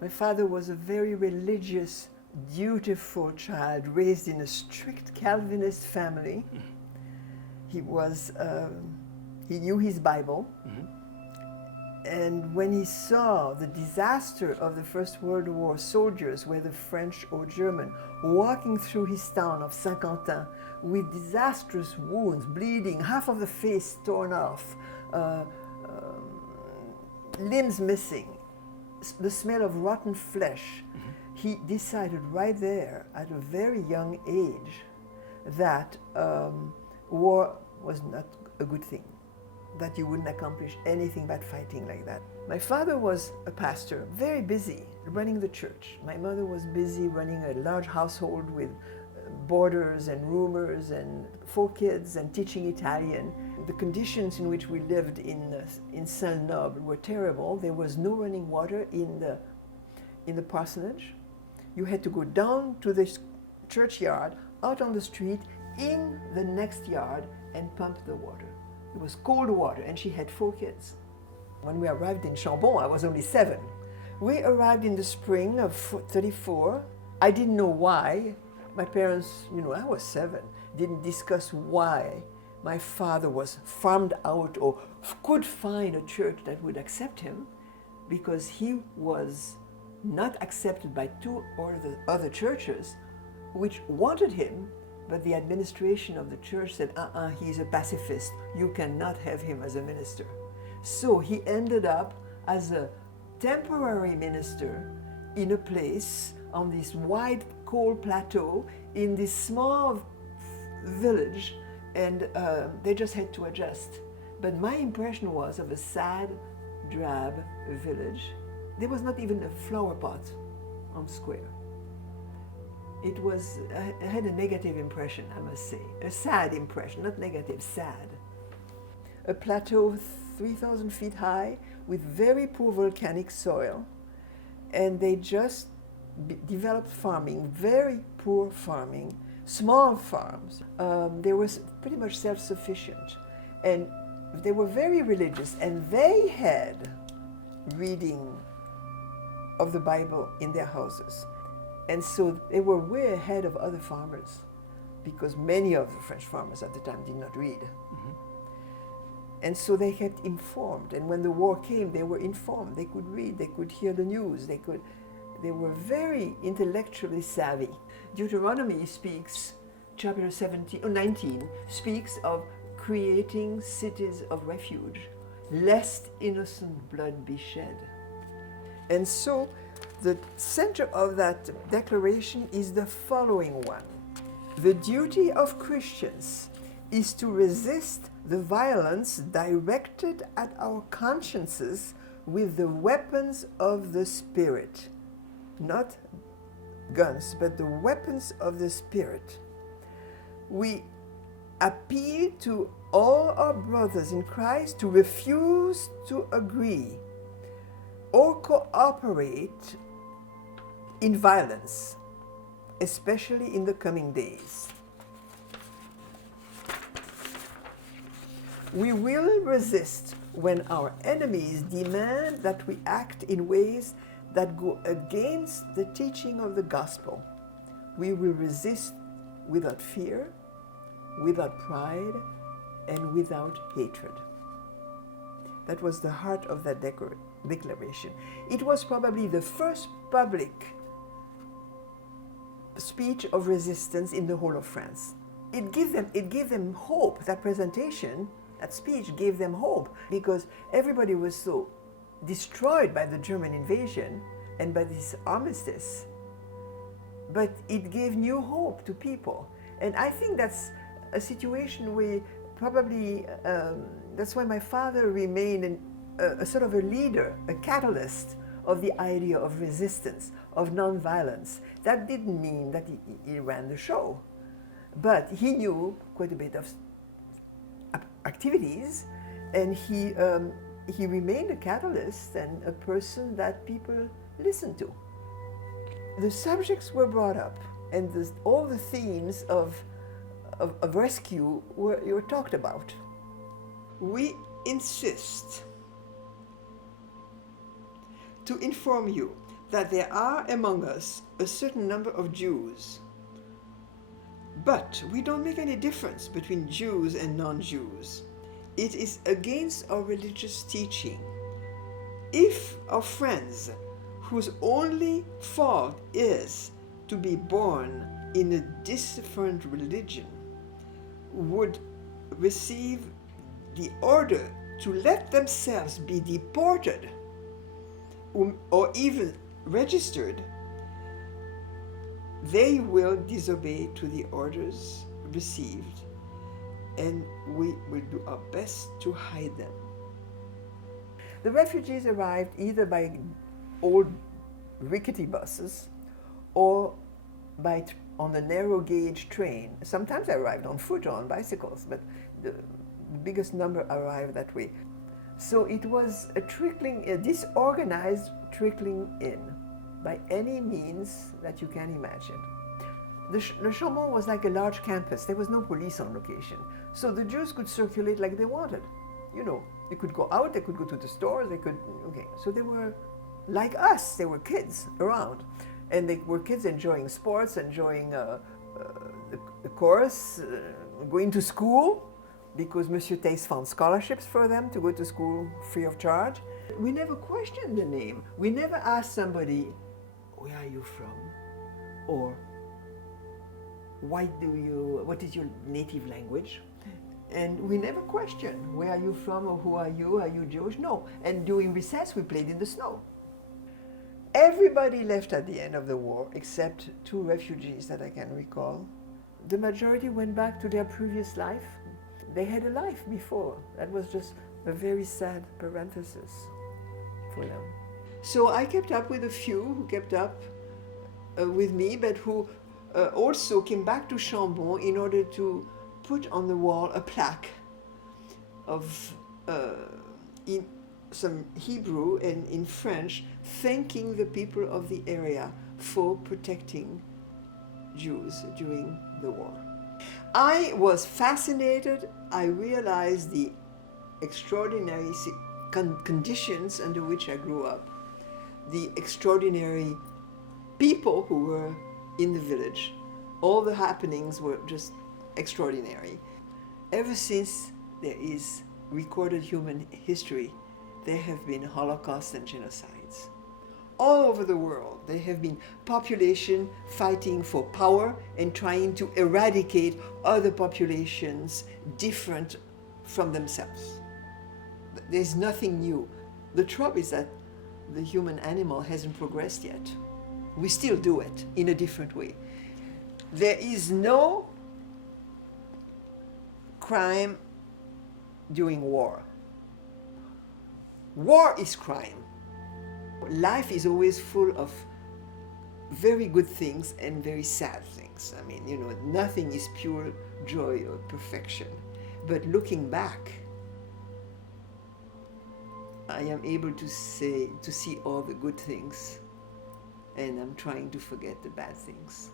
My father was a very religious, dutiful child, raised in a strict Calvinist family. He knew his Bible. And when he saw the disaster of the First World War soldiers, whether French or German, walking through his town of Saint-Quentin with disastrous wounds, bleeding, half of the face torn off, limbs missing, the smell of rotten flesh, he decided right there at a very young age that war was not a good thing, that you wouldn't accomplish anything but fighting like that. My father was a pastor, very busy running the church. My mother was busy running a large household with boarders and roomers and 4 kids and teaching Italian. The conditions in which we lived in Saint-Noble were terrible. There was no running water in the parsonage. You had to go down to the churchyard, out on the street, in the next yard, and pump the water. It was cold water, and she had 4 kids. When we arrived in Chambon, I was only 7. We arrived in the spring of 34. I didn't know why. My parents, I was 7, didn't discuss why my father was farmed out or could find a church that would accept him, because he was not accepted by 2 or the other churches which wanted him, but the administration of the church said, he's a pacifist, you cannot have him as a minister. So he ended up as a temporary minister in a place on this wide cold plateau in this small village, and they just had to adjust. But my impression was of a sad, drab village. There was not even a flower pot on the square. I had a negative impression, I must say. A sad impression, not negative, sad. A plateau 3,000 feet high with very poor volcanic soil, and they just developed farming, very poor farming, small farms. They were pretty much self-sufficient, and they were very religious, and they had reading of the Bible in their houses. And so they were way ahead of other farmers, because many of the French farmers at the time did not read. And so they kept informed, and when the war came, they were informed. They could read, they could hear the news, they were very intellectually savvy. Deuteronomy speaks, chapter 19, speaks of creating cities of refuge, lest innocent blood be shed. And so the center of that declaration is the following one. The duty of Christians is to resist the violence directed at our consciences with the weapons of the Spirit. Not guns, but the weapons of the Spirit. We appeal to all our brothers in Christ to refuse to agree or cooperate in violence, especially in the coming days. We will resist when our enemies demand that we act in ways that go against the teaching of the gospel. We will resist without fear, without pride, and without hatred. That was the heart of that declaration. It was probably the first public speech of resistance in the whole of France. It gave them hope. That presentation, that speech gave them hope, because everybody was so destroyed by the German invasion and by this armistice. But it gave new hope to people. And I think that's a situation where probably, that's why my father remained a sort of a leader, a catalyst of the idea of resistance, of nonviolence. That didn't mean that he ran the show, but he knew quite a bit of activities, and he remained a catalyst and a person that people listened to. The subjects were brought up, and all the themes of rescue were talked about. We insist to inform you that there are among us a certain number of Jews, but we don't make any difference between Jews and non-Jews. It is against our religious teaching. If our friends, whose only fault is to be born in a different religion, would receive the order to let themselves be deported or even registered, they will disobey to the orders received, and we will do our best to hide them. The refugees arrived either by old rickety buses or on the narrow gauge train. Sometimes they arrived on foot or on bicycles, but the biggest number arrived that way. So it was a disorganized trickling in by any means that you can imagine. The Chambon was like a large campus. There was no police on location. So the Jews could circulate like they wanted. You know, they could go out, they could go to the stores, So they were like us, they were kids around. And they were kids enjoying sports, enjoying the chorus, going to school, because Monsieur Tace found scholarships for them to go to school free of charge. We never questioned the name. We never asked somebody, where are you from? Or what is your native language? And we never questioned, where are you from, or who are you Jewish? No. And during recess, we played in the snow. Everybody left at the end of the war, except 2 refugees that I can recall. The majority went back to their previous life. They had a life before. That was just a very sad parenthesis for them. So I kept up with a few who kept up with me, but who also came back to Chambon in order to put on the wall a plaque of in some Hebrew and in French, thanking the people of the area for protecting Jews during the war. I was fascinated. I realized the extraordinary conditions under which I grew up, the extraordinary people who were in the village. All the happenings were just extraordinary. Ever since there is recorded human history, there have been Holocausts and genocides. All over the world, there have been population fighting for power and trying to eradicate other populations different from themselves. There's nothing new. The trouble is that the human animal hasn't progressed yet. We still do it in a different way. There is no crime during war. War is crime. Life is always full of very good things and very sad things. I mean, nothing is pure joy or perfection. But looking back, I am able to see all the good things, and I'm trying to forget the bad things.